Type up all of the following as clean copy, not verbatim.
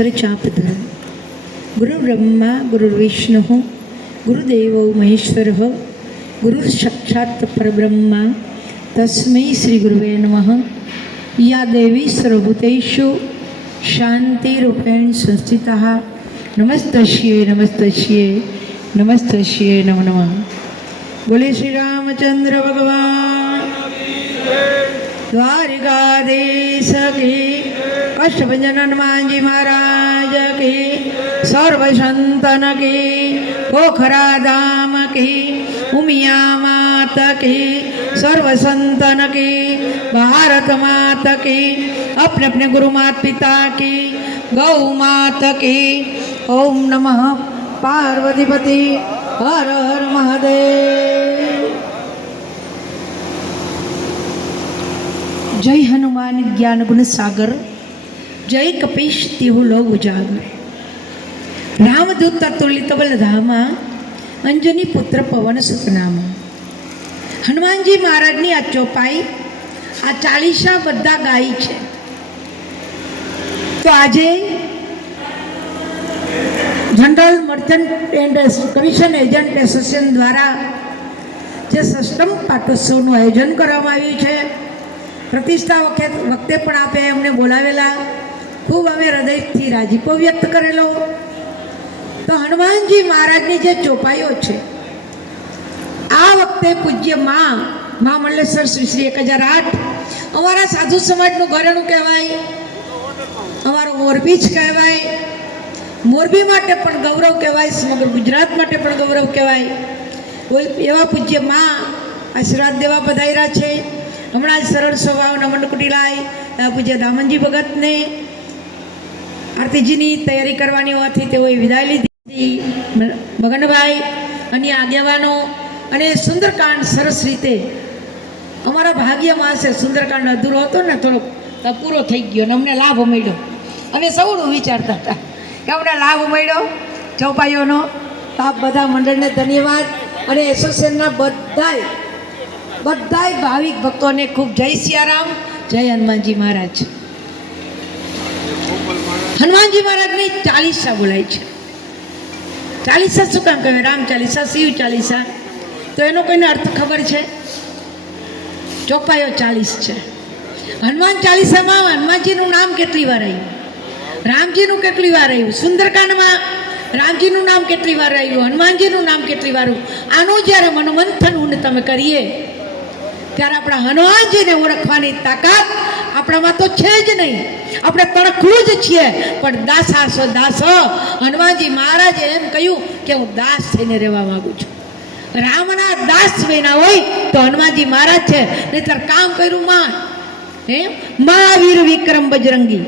स्वरचापधर गुरुर्ब्रह्मा गुरुर्विष्णुः गुरुदेवो महेश्वरः गुरुर्साक्षात् परब्रह्मा तस्मै श्रीगुरुवे नमः। या देवी सर्वभूतेषु शान्तिरूपेण संस्थिता नमस्तस्यै नमस्तस्यै नमस्तस्यै नमो नमः। बोले श्री रामचंद्र भगवान द्वारिकाधीश की अष्टभंजन हनुमान जी महाराज की सर्व संतन की पोखरा धाम की उमिया माता की सर्व संतन की भारत माता की अपने अपने गुरु माता पिता की गौ माता की। ओम नमः पार्वतीपति हर हर महादेव। जय हनुमान ज्ञान गुण सागर जय कपीश तिहु लोग उजागर। रामदूत तुलित बल धामा अंजनी पुत्र पवन सुतनामा। हनुमानजी महाराजनी आ चौपाई आ चालीसा बधा गाई है। तो आज general merchant and commission agent association द्वारा जे सष्टम पाटोत्सवનું આયોજન કરવામાં આવ્યું છે। પ્રતિષ્ઠા વખતે પણ આપે અમને બોલાવેલા, ખૂબ અમે હૃદયથી રાજીપો વ્યક્ત કરેલો। તો હનુમાનજી મહારાજની જે ચોપાઈઓ છે આ વખતે પૂજ્ય મા મંડલેશ્વર શ્રી 1008 અમારા સાધુ સમાજનું ઘરેણું કહેવાય, અમારો મોરબી જ કહેવાય। મોરબી માટે પણ ગૌરવ કહેવાય, સમગ્ર ગુજરાત માટે પણ ગૌરવ કહેવાય। કોઈ એવા પૂજ્ય મા આશીર્વાદ દેવા પધાર્યા છે। હમણાં જ સરળ સ્વભાવના મંડકુટીલાય પૂજ્ય દામનજી ભગતને આરતીજીની તૈયારી કરવાની હોવાથી તેઓએ વિદાય લીધી। મગનભાઈ અન્ય આગેવાનો અને સુંદરકાંડ સરસ રીતે અમારા ભાગ્યમાં છે। સુંદરકાંડ અધૂરો હતો ને, થોડોક પૂરો થઈ ગયો ને અમને લાભ મળ્યો। અમે સૌનું વિચારતા હતા કે અમને લાભ મળ્યો ચોપાઈઓનો। તો આપ બધા મંડળને ધન્યવાદ અને એસોસિએશનના બધાય ભાવિક ભક્તોને ખૂબ જય સિયારામ, જય હનુમાનજી મહારાજ। હનુમાનજી મહારાજની ચાલીસા બોલાય છે। ચાલીસા શું કામ કહેવાય? રામ ચાલીસા, શિવ ચાલીસા, તો એનો કોઈને અર્થ ખબર છે? ચોપાઈઓ 40 છે। હનુમાન ચાલીસામાં હનુમાનજીનું નામ કેટલી વાર આવ્યું, રામજીનું કેટલી વાર આવ્યું, સુંદરકાંડમાં રામજીનું નામ કેટલી વાર આવ્યું, હનુમાનજીનું નામ કેટલી વાર આવ્યું। આનું જ્યારે મનોમંથન તમે કરીએ ત્યારે આપણા હનુમાનજીને ઓળખવાની તાકાત આપણામાં તો છે જ નહીં। આપણે તણખલું જ છીએ, પણ દાસાસો દાસ હનુમાનજી મહારાજે એમ કહ્યું કે હું દાસ થઈને રહેવા માંગુ છું। રામના દાસ બન્યા હોય તો હનુમાનજી મહારાજ છે, નહીતર કામ કર્યું મહાવીર વિક્રમ બજરંગી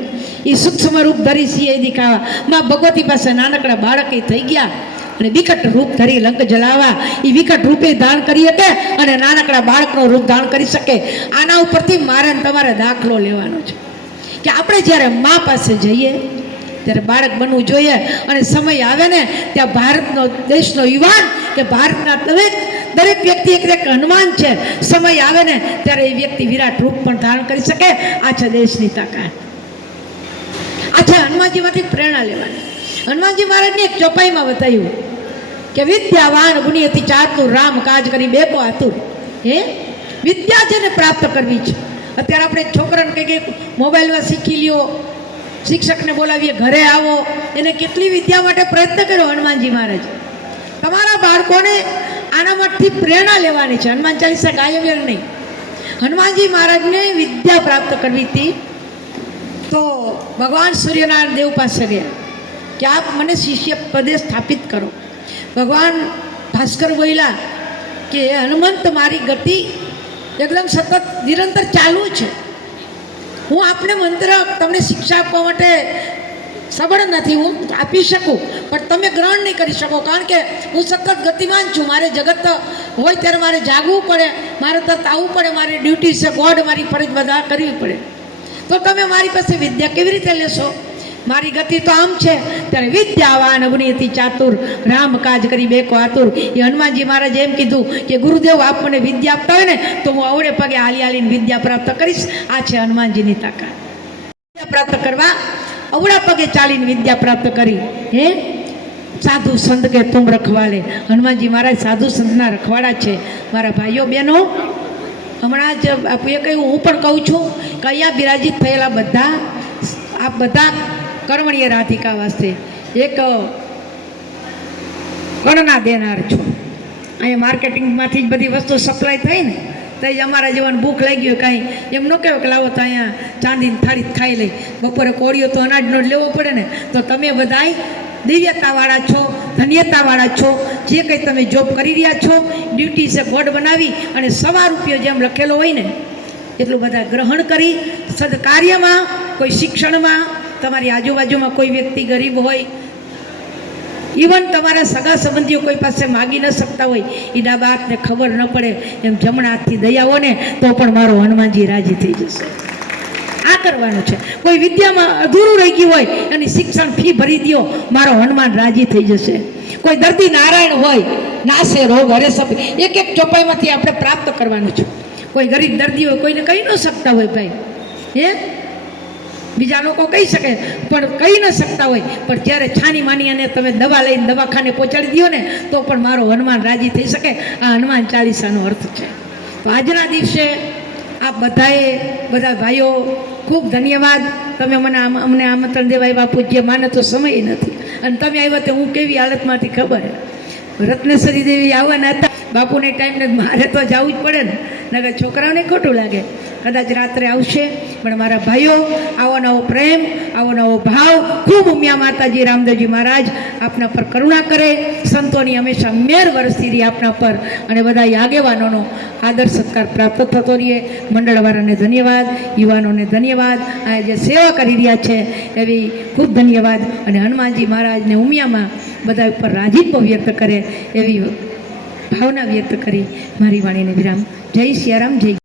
એ સૂક્ષ્મ રૂપ ધરી સિંહ દેખાવા। માં ભગવતી પાસે નાનકડા બાળકે થઈ ગયા અને વિકટ રૂપ ધરી લંક જલાવા। એ વિકટ રૂપે ધારણ કરી શકે અને નાનકડા બાળકનો રૂપ ધારણ કરી શકે। આના ઉપરથી મારે તમારે દાખલો લેવાનો છે કે આપણે જ્યારે મા પાસે જઈએ ત્યારે બાળક બનવું જોઈએ, અને સમય આવે ને ત્યાં ભારતનો દેશનો યુવાન કે ભારતના દરેક વ્યક્તિ એક હનુમાન છે। સમય આવે ને ત્યારે એ વ્યક્તિ વિરાટ રૂપ પણ ધારણ કરી શકે। આ છે દેશની તાકાત, આ છે હનુમાનજીમાંથી પ્રેરણા લેવાની। હનુમાનજી મહારાજની એક ચોપાઈમાં બતાવ્યું કે વિદ્યાવાન ગુણિયતિ ચાતુર રામ કાજ કરી બેકો આતુર। વિદ્યા છે ને પ્રાપ્ત કરવી છે। અત્યારે આપણે છોકરાને કંઈક મોબાઈલમાં શીખી લ્યો, શિક્ષકને બોલાવીએ ઘરે આવો, એને કેટલી વિદ્યા માટે પ્રયત્ન કર્યો હનુમાનજી મહારાજ। તમારા બાળકોને આનામાંથી પ્રેરણા લેવાની છે। હનુમાન ચાલીસા ગાયવ્ય નહીં, હનુમાનજી મહારાજને વિદ્યા પ્રાપ્ત કરવી હતી। તો ભગવાન સૂર્યનારાયણ દેવ પાસે ગયા કે આપ મને શિષ્ય પદે સ્થાપિત કરો। ભગવાન ભાસ્કર બોલ્યા કે હનુમંત મારી ગતિ એકદમ સતત નિરંતર ચાલુ છે। હું આપને મંત્ર તમને શિક્ષા આપવા માટે સબળ નથી, હું આપી શકું પણ તમે ગ્રહણ નહીં કરી શકો, કારણ કે હું સતત ગતિમાન છું। મારે જગત હોય ત્યારે મારે જાગવું પડે, મારે તરત આવવું પડે, મારી ડ્યુટી છે, ગોડ મારી ફરજ બધા કરવી પડે। તો તમે મારી પાસે વિદ્યા કેવી રીતે લેશો? મારી ગતિ તો આમ છે। ત્યારે વિદ્યાવાન ગુણિયતિ ચાતુર રામ કાજ કરી બેકો આતુર। એ હનુમાનજી મહારાજે એમ કીધું કે ગુરુદેવ આપ મને વિદ્યા આપતા હોય ને તો હું અવળે પગે હાલી હાલીને વિદ્યા પ્રાપ્ત કરીશ। આ છે હનુમાનજીની તાકાત। વિદ્યા પ્રાપ્ત કરવા અવળા પગે ચાલીને વિદ્યા પ્રાપ્ત કરી. હે સાધુ સંત કે તુમ રખવાલે. હનુમાનજી મહારાજ સાધુ સંતના રખવાડા છે. મારા ભાઈઓ બહેનો, હમણાં જ બાપુએ કહ્યું, હું પણ કહું છું કે અહીંયા બિરાજિત થયેલા બધા કર્મણીય રાધિકા વાસ્તે એક ગણના દેનાર છો. અહીંયા માર્કેટિંગમાંથી જ બધી વસ્તુ સપ્લાય થાય ને, તો એ અમારા જીવન ભૂખ લાગી હોય કાંઈ એમ ન કહેવાય કે લાવો તો અહીંયા ચાંદીની થાળી ખાઈ લઈ. બપોરે કોળીઓ તો અનાજનો જ લેવો પડે ને. તો તમે બધાય દિવ્યતાવાળા છો, ધન્યતાવાળા છો. જે કંઈ તમે જોબ કરી રહ્યા છો, ડ્યુટી છે ગોડ બનાવી અને ₹1 જેમ લખેલો હોય ને એટલું બધા ગ્રહણ કરી સદકાર્યમાં, કોઈ શિક્ષણમાં, તમારી આજુબાજુમાં કોઈ વ્યક્તિ ગરીબ હોય, ઇવન તમારા સગા સંબંધીઓ કોઈ પાસે માગી ન શકતા હોય, એ ડાબા હાથને ખબર ન પડે એમ જમણા હાથથી દયાવો ને તો પણ મારો હનુમાનજી રાજી થઈ જશે. આ કરવાનું છે. કોઈ વિદ્યામાં અધૂરું રહી ગયું હોય એની શિક્ષણ ફી ભરી દો, મારો હનુમાન રાજી થઈ જશે. કોઈ દર્દી નારાયણ હોય, નાશે રોગ હરે સબ, એક એક ચોપાઈમાંથી આપણે પ્રાપ્ત કરવાનું છે. કોઈ ગરીબ દર્દી હોય, કોઈને કહી ન શકતા હોય ભાઈ, હે બીજા લોકો કહી શકે પણ કહી ન શકતા હોય, પણ જ્યારે છાની માની અને તમે દવા લઈને દવાખાને પહોંચાડી દો ને તો પણ મારો હનુમાન રાજી થઈ શકે. આ હનુમાન ચાલીસાનો અર્થ છે. તો આજના દિવસે આ બધા ભાઈઓ ખૂબ ધન્યવાદ. તમે અમને આમંત્રણ દેવા આવ્યા. પૂજ્ય માને તો સમય નથી, અને તમે આવ્યા તો હું કેવી હાલતમાંથી ખબર. રત્નેશ્વરી દેવી આવવાના હતા, બાપુને ટાઈમને મારે તો જવું જ પડે ને, નકર છોકરાઓને ખોટું લાગે. કદાચ રાત્રે આવશે, પણ મારા ભાઈઓ આવો નવો પ્રેમ, આવો નવો ભાવ ખૂબ ઉમિયા માતાજી રામદેવજી મહારાજ આપના પર કરુણા કરે. સંતોની હંમેશા મેર વરસતી રહી આપના પર, અને બધા આગેવાનોનો આદર સત્કાર પ્રાપ્ત થતો રહીએ. મંડળવાળાને ધન્યવાદ, યુવાનોને ધન્યવાદ, આ જે સેવા કરી રહ્યા છે એવી ખૂબ ધન્યવાદ. અને હનુમાનજી મહારાજને ઉમિયામાં બધા ઉપર રાજીપો વ્યક્ત કરે એવી ભાવના વ્યક્ત કરી મારી વાણીને વિરામ. જય સિયારામ, જય